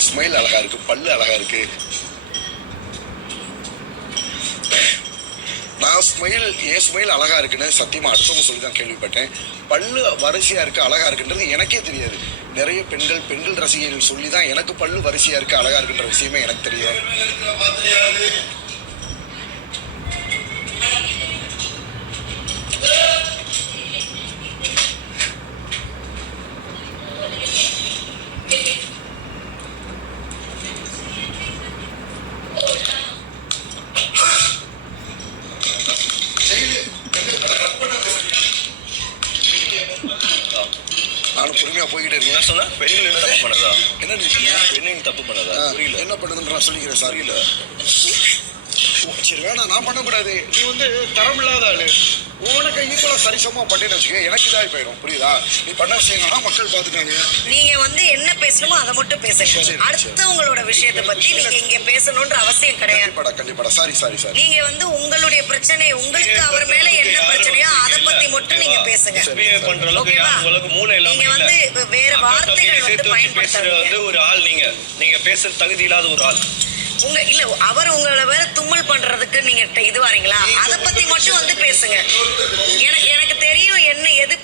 உங்க ஸ்மைல் அழகா இருக்கு, பல்லு அழகா இருக்கு. நான் என் ஸ்மைல் அழகா இருக்குன்னு சத்தியமா அடுத்தவங்க சொல்லிதான் கேள்விப்பட்டேன். பல்லு வரிசையா இருக்கு, அழகா இருக்குன்றது எனக்கே தெரியாது. நிறைய பெண்கள் ரசிகைகள் சொல்லிதான் எனக்கு பல்லு வரிசையா இருக்கு, அழகா இருக்குன்ற விஷயமே எனக்கு தெரியும். நானும் பொறுமையா போய்கிட்டே இருக்கேன். சொன்னா பெண்கள் தப்பு பண்ணதா? என்ன பெண்ணின் தப்பு பண்ணதா? புரியல. என்ன பண்ணுதுன்னு நான் சொல்லிக்கிறேன் சார். இல்ல சரி வேணாம், நான் பண்ணக்கூடாது. நீ தரம் இல்லாத ஆளு. உனக்கு ஈக்குவலா சரிசமா பண்ணேன்னு வச்சுக்க, எனக்கு இதாகி போயிடும். புரியுதா? நீ பண்ண விஷயங்கள்னா மக்கள் பார்த்துட்டாங்க. நீங்க என்ன பேசணுமோ அதை மட்டும் பேசுங்க. அடுத்தவங்களோட விஷயத்தை பத்தி நீங்க இங்க பேசணும்ன்ற அவசியம் கிடையாது. கண்டிப்பா. சாரி. நீங்க உங்களுடைய பிரச்சனை, உங்களுக்கு அவர் மேல என்ன பிரச்சனையோ அதை பத்தி மட்டும் நீங்க பேசுங்க. ஓகேவா? நீங்க வேற வார்த்தைகள் பயன்படுத்தாதீங்க. ஒரு ஆள் நீங்க பேச தகுதி இல்லாத ஒரு ஆள். அவர் உங்களை வேற தும்மல் பண்றதுக்கு நீங்க இது வரீங்களா? அதை பத்தி மட்டும் பேசுங்க. எனக்கு தெரியும் என்ன எது